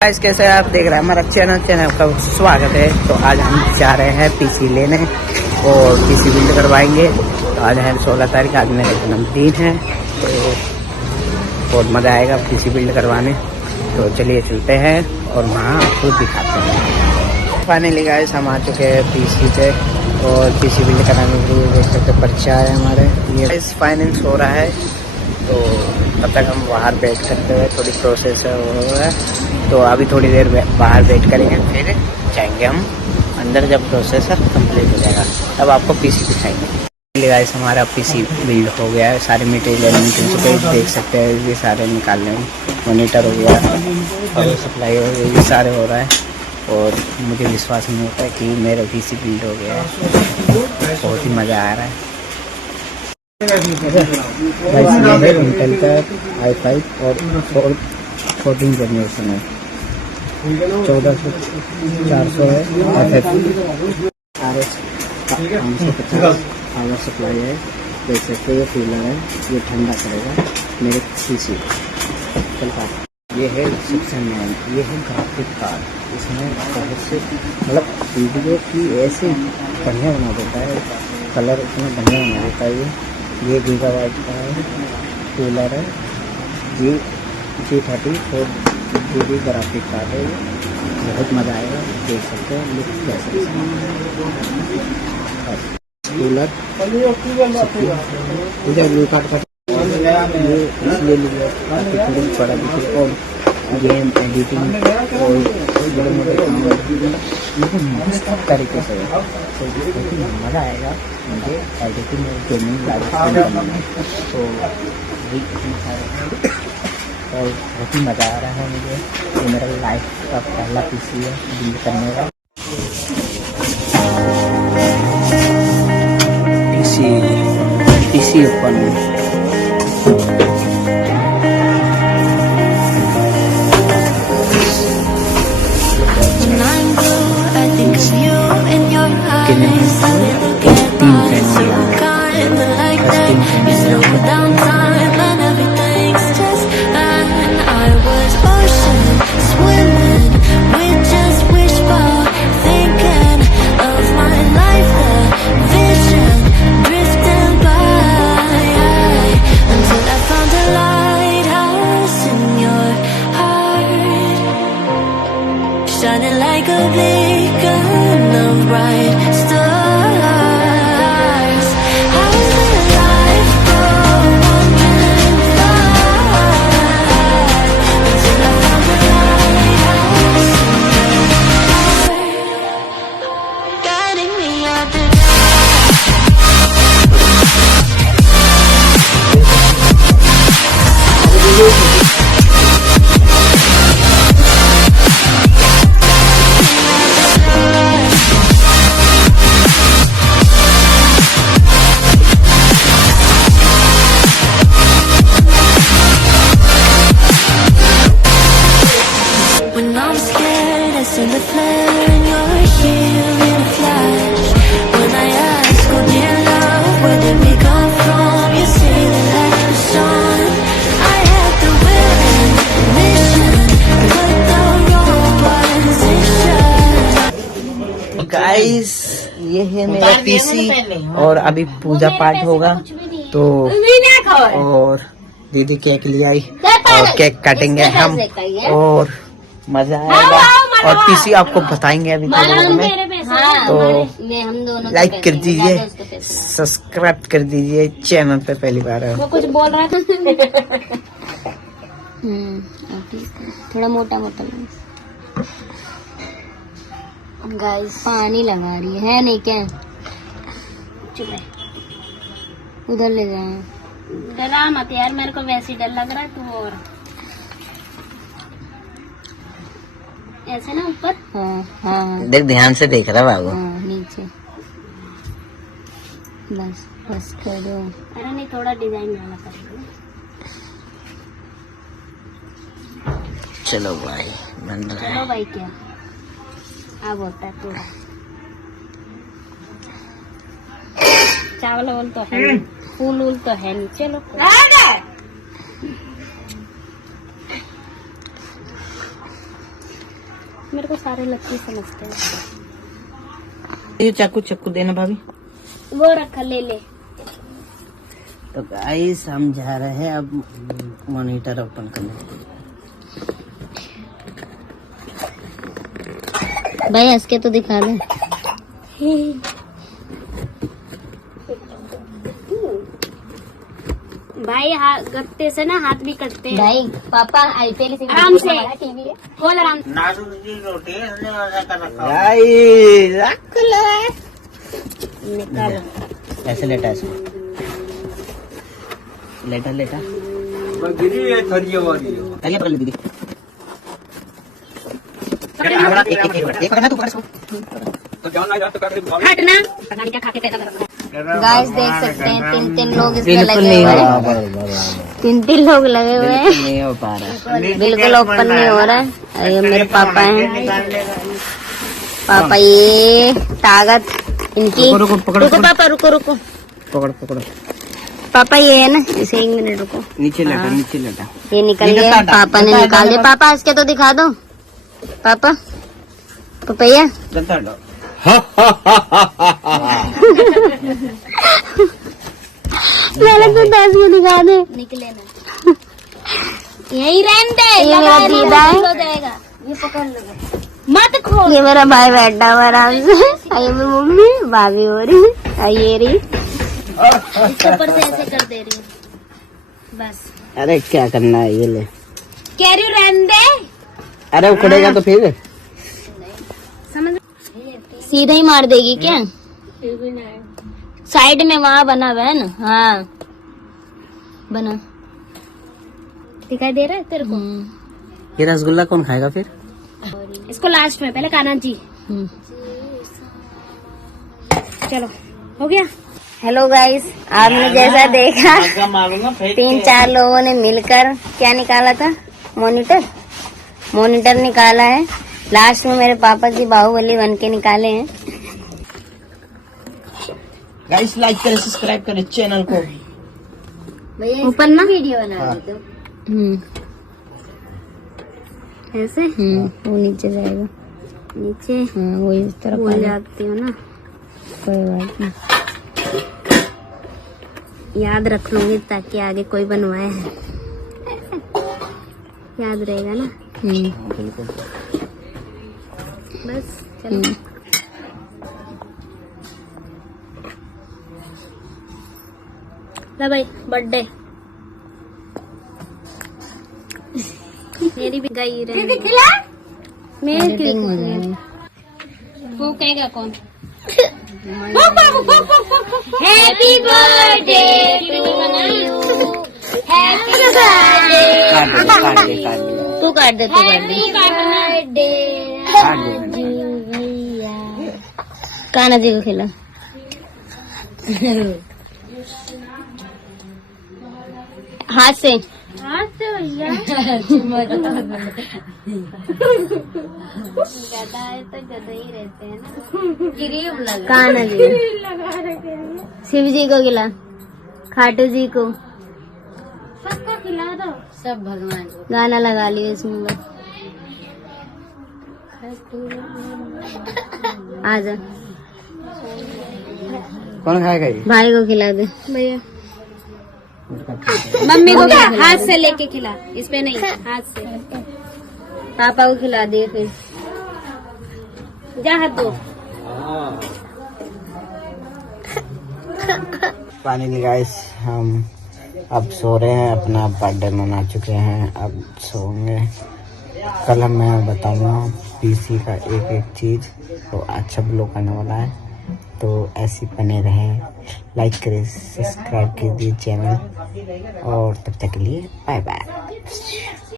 Guys कैसे आप देख रहे हैं हमारा चैनल का स्वागत है। तो आज हम जा रहे हैं पीसी लेने और पीसी बिल्ड करवाएंगे। तो आज है 16 तारीख, आज मेरा जन्मदिन है तो बहुत मज़ा आएगा पीसी बिल्ड करवाने। तो चलिए चलते हैं और वहाँ आपको दिखाते हैं। फाइनली गाइस हम आ चुके हैं पीसी पे और पीसी बिल्ड कराने के लिए देख सकते पर्चा है हमारे। ये फाइनेंस हो रहा है तो तब तक हम बाहर वेट करते हुए थोड़ी प्रोसेस हो रहा है। तो अभी थोड़ी देर बाहर वेट करेंगे, फिर जाएंगे हम अंदर जब प्रोसेसर कंप्लीट हो जाएगा तब आपको पीसी दिखाएंगे। गाइस हमारा पीसी बिल्ड हो गया है, सारे मटेरियल निकल चुके हैं, देख सकते हैं ये सारे निकालने में। मॉनिटर हो गया, पावर सप्लाई हो गई, ये सारे हो रहा है और मुझे विश्वास नहीं होता है कि मेरा पीसी बिल्ड हो गया है। बहुत ही मज़ा आ रहा है। इंटेल का i5 और 14 जनरेशन है, 1400 है, RS 550 पावर सप्लाई है। देख सकते हैं ये कूलर है, ये ठंडा करेगा मेरे पीसी। ये है 609, ये है ग्राफिक कार्ड। इसमें बहुत से मतलब वीडियो की ऐसे बढ़िया बना देता है, कलर इतना बढ़िया बना देता है। ये गीगाबाइट का है कूलर है, जी G34 GB ग्राफिक कार्ड है। बहुत मज़ा आएगा, देख सकते हैं लुक कैसे कूलर। इधर ब्लू कार्ड का ये इसलिए लिया थोड़ी बड़ा दिखे और गेम एडिटिंग और बड़े मोटे काम मस्त तरीके से मज़ा आएगा मुझे एडिटिंग और गेमिंग लाइफ। तो और बहुत ही मज़ा आ रहा है मुझे। ये मेरा लाइफ का पहला पीसी है बिल्ड करने का। PC open shining like a beacon of bright stars. How will life go wandering far until I found the lighthouse in your heart, guiding me out the in the flare and you're here in a flash. When I ask, oh dear love, where did we come from? You say the light was on. I had the will and mission, but the wrong position. Guys ये है मेरा PC और अभी पूजा पाठ होगा तो और दीदी केक ले आई और केक काटेंगे हम और मजा आएगा। और पीसी आपको बताएंगे अभी थोड़ी देर में। तो लाइक कर दीजिए, सब्सक्राइब कर दीजिए चैनल पे पहली बार है। वो कुछ बोल रहा था। थोड़ा मोटा मोटा गाइस पानी लगा रही है नहीं क्या? चुप रहे, उधर ले जाए। डरा मत यार, मेरे को वैसे डर लग रहा है। तू और ऐसे ना ऊपर। हाँ देख, ध्यान से देख रहा बाबू। हाँ नीचे बस बस कर दो। अरे नहीं, थोड़ा डिजाइन डालना पड़ेगा। चलो भाई बन रहा है। चलो भाई क्या अब होता है थोड़ा। चावल वावल तो है नहीं, फूल वूल तो है नहीं। चलो मेरे को सारे लक्की समझते हैं। ये चाकू चाकू देना भाभी। वो रखा, ले ले। तो गाइस हम जा रहे हैं अब मॉनिटर ओपन करने। भाई हंस के तो दिखा दे। भाई गत्ते से ना हाथ भी कटते हैं। भाई पापा आईपीएल आराम से टीवी खोल, आराम से। निकाल। ऐसे लेटा इसमें, लेटा लेटा पहले पकड़ ली दीदी। हटना। गाइस देख सकते हैं 3-3 लोग इसमें लगे हुए हैं। 3-3 लोग लगे हुए हैं। नहीं हो पा रहा, बिल्कुल ओपन नहीं हो रहा है। ये मेरे पापा हैं। पापा ये ताकत इनकी। रुको पापा, रुको। पकड़ पापा ये है ना, इसे 1 मिनट रुको। नीचे लेटा, नीचे लेटा। ये निकल गया, पापा ने निकाल दिया। पापा इसके तो दिखा दो। पापा पपैया मेरे तो 10 को दिखा दे। निकले ना, यही रहने दे। ये मेरा दीदा है, ये पकड़ लो, मत खो। ये मेरा भाई बैठा हुआ आराम से। ये मेरी मम्मी भाभी हो रही, ये रही। इसके ऊपर से ऐसे कर दे रही हूँ बस। अरे क्या करना है, ये ले। कह रही हूँ रहने दे। अरे उखड़ेगा तो फिर समझ, सीधा ही मार देगी क्या? साइड में वहाँ बना हुआ है ना। हाँ बना, दिखाई दे रहा है तेरे को? ये रसगुल्ला कौन खाएगा फिर? इसको लास्ट में, पहले कान्हा जी। चलो हो गया। हेलो गाइस, आपने जैसा देखा 3-4 लोगों ने मिलकर क्या निकाला था, मॉनिटर निकाला है। लास्ट में मेरे पापा जी बाहुबली बन के निकाले हैं। गाइस लाइक करें, सब्सक्राइब करें चैनल को। ऊपर ना वीडियो बना दे तो। ऐसे वो नीचे जाएगा, नीचे। हाँ वो इस तरफ बोल जाती हो ना, कोई बात नहीं, याद रख लूंगी ताकि आगे कोई बनवाए है, याद रहेगा ना। बिल्कुल। बस चलो। भाई बर्थडे मेरी भी गई रही। खिला मेरी फूकेगा कौन? Happy birthday to you, happy birthday. तू काट दे, कान्हा जी को खिला। हाथ से भैया। गधा है तो गधा ही रहते हैं ना। गरीब लगा। कान्हा जी, शिव जी को खिला, खाटू जी को, सबको खिला दो, सब भगवान को। गाना लगा लियो इसमें बस। आजा, कौन खाएगा ये? भाई को खिला दे भैया। मम्मी को हाथ से लेके खिला, इस पे नहीं, हाथ से। पापा को खिला दे फिर, जा हाथ दो। पानी नहीं गाइस, हम अब सो रहे हैं, अपना बर्थडे मना चुके हैं, अब सोएंगे। कल मैं बताऊंगा पीसी का एक चीज, तो अच्छा ब्लॉग आने वाला है, तो ऐसे बने रहें, लाइक करें, सब्सक्राइब कीजिए चैनल, और तब तक के लिए बाय बाय।